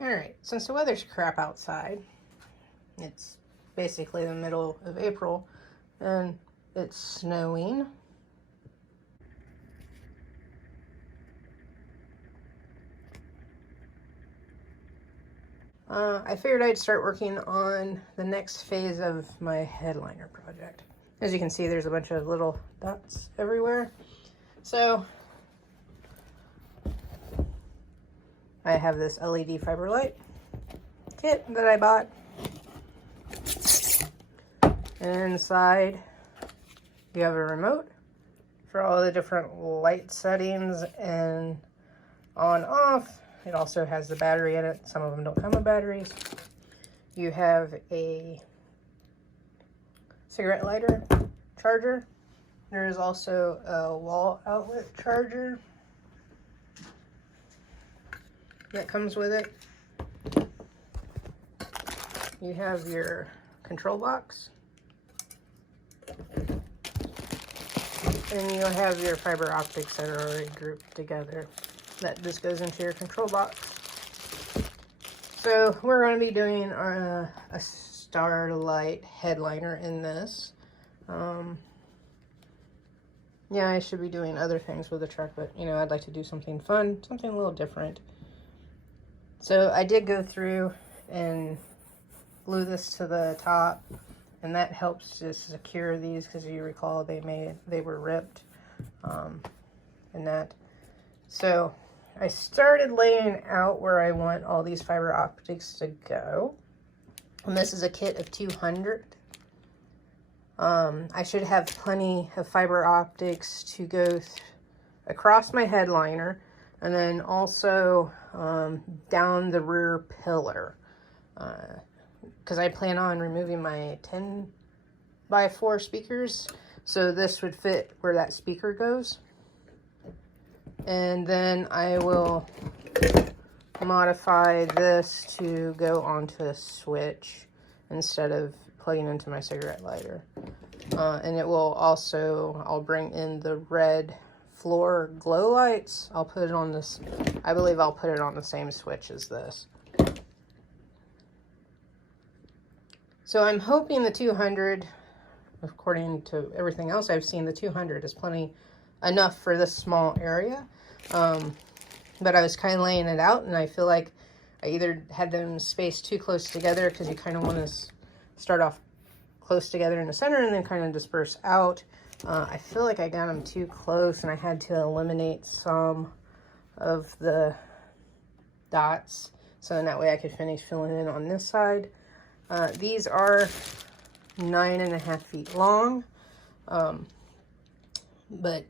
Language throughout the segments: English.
Alright, since the weather's crap outside, it's basically the middle of April, and it's snowing. I figured I'd start working on the next phase of my headliner project. As you can see, there's a bunch of little dots everywhere. So I have this LED fiber light kit that I bought. And inside you have a remote for all the different light settings and on off. It also has the battery in it. Some of them don't come with batteries. You have a cigarette lighter charger. There is also a wall outlet charger that comes with it. You have your control box. And you'll have your fiber optics that are already grouped together. This goes into your control box. So we're going to be doing a Starlight headliner in this. Yeah, I should be doing other things with the truck, but you know, I'd like to do something fun, something a little different. So I did go through and glue this to the top, and that helps to secure these, because you recall they were ripped, and that. So I started laying out where I want all these fiber optics to go. And this is a kit of 200. I should have plenty of fiber optics to go across my headliner, and then also down the rear pillar. Because I plan on removing my 10x4 speakers. So this would fit where that speaker goes. And then I will modify this to go onto a switch instead of plugging into my cigarette lighter. And it will also, I'll bring in the red floor glow lights. I'll put it on this, I believe I'll put it on the same switch as this. So I'm hoping the 200, according to everything else I've seen, the 200 is plenty enough for this small area. But I was kind of laying it out, and I feel like I either had them spaced too close together, because you kind of want to start off close together in the center and then kind of disperse out. I feel like I got them too close, and I had to eliminate some of the dots, so then that way I could finish filling in on this side. These are 9.5 feet long, but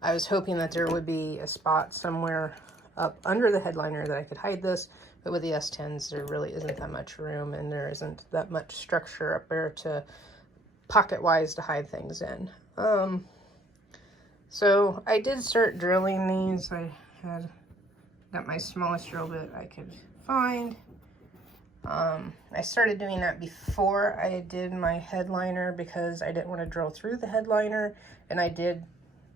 I was hoping that there would be a spot somewhere up under the headliner that I could hide this, but with the S10s there really isn't that much room, and there isn't that much structure up there to pocket-wise to hide things in. So I did start drilling these. I had got my smallest drill bit I could find. I started doing that before I did my headliner, because I didn't want to drill through the headliner, and I did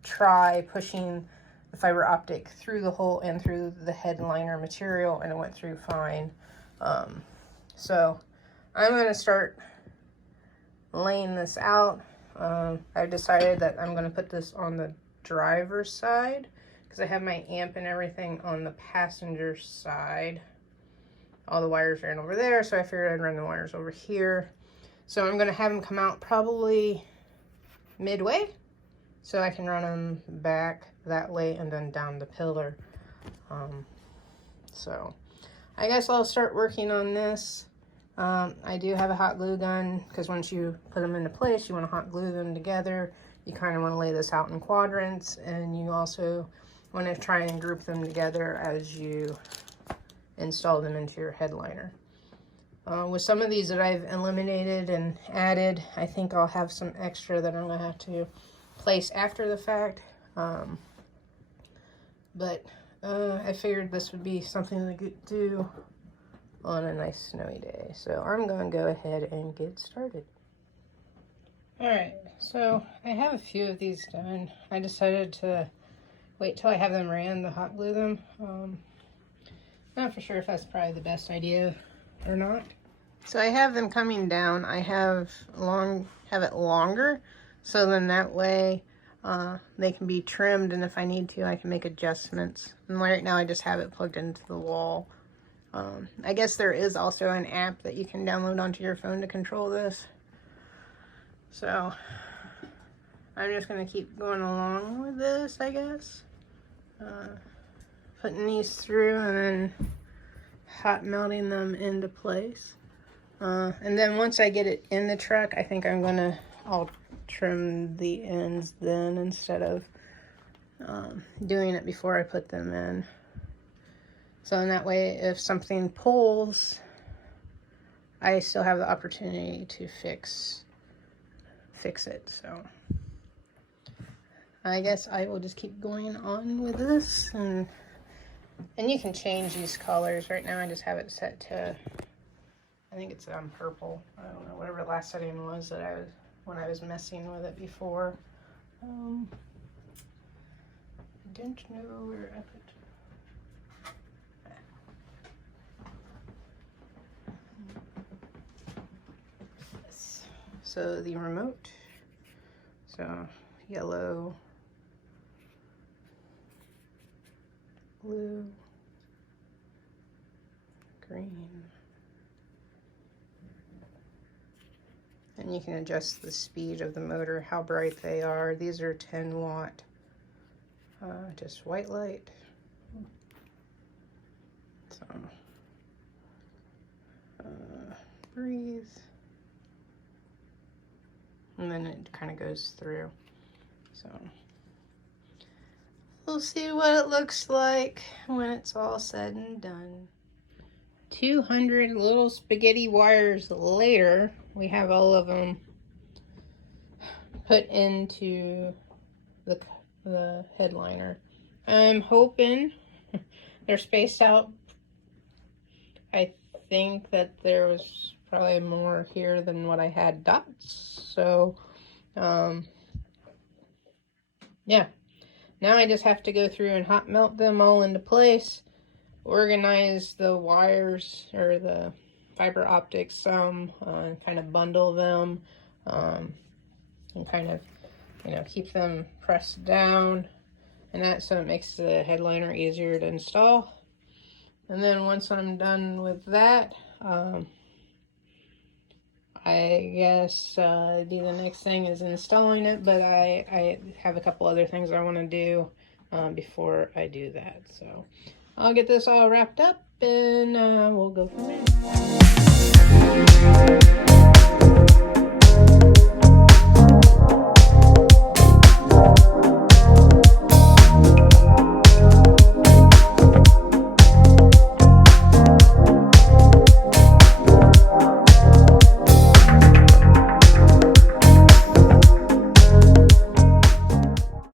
try pushing the fiber optic through the hole and through the headliner material, and it went through fine. So I'm going to start laying this out. I've decided that I'm going to put this on the driver's side, because I have my amp and everything on the passenger side. All the wires ran over there, so I figured I'd run the wires over here. So I'm going to have them come out probably midway, so I can run them back that way and then down the pillar. So I guess I'll start working on this. I do have a hot glue gun, because once you put them into place, you want to hot glue them together. You kind of want to lay this out in quadrants, and you also want to try and group them together as you install them into your headliner. With some of these that I've eliminated and added, I think I'll have some extra that I'm going to have to place after the fact. But I figured this would be something we could do on a nice snowy day. So I'm going to go ahead and get started. Alright, so I have a few of these done. I decided to wait till I have them ran to hot glue them. Not for sure if that's probably the best idea or not. So I have them coming down. I have it longer, so then that way they can be trimmed, and if I need to, I can make adjustments. And right now I just have it plugged into the wall. I guess there is also an app that you can download onto your phone to control this. So I'm just going to keep going along with this, I guess. Putting these through and then hot melting them into place. And then once I get it in the truck, I think I'll trim the ends then instead of doing it before I put them in. So in that way, if something pulls, I still have the opportunity to fix it. So I guess I will just keep going on with this, and you can change these colors. Right now I just have it set to, I think it's purple. I don't know, whatever the last setting was that when I was messing with it before. I don't know where I put. So the remote, so yellow, blue, green, and you can adjust the speed of the motor, how bright they are. These are 10 watt, just white light. So, breathe. And then it kind of goes through. So we'll see what it looks like when it's all said and done. 200 little spaghetti wires later, we have all of them put into the headliner. I'm hoping they're spaced out. I think that there was probably more here than what I had dots. So, yeah. Now I just have to go through and hot melt them all into place, organize the wires or the fiber optics some, kind of bundle them, and kind of, keep them pressed down, and that so it makes the headliner easier to install. And then once I'm done with that, I guess the next thing is installing it, but I have a couple other things I want to do before I do that. So I'll get this all wrapped up and we'll go from there.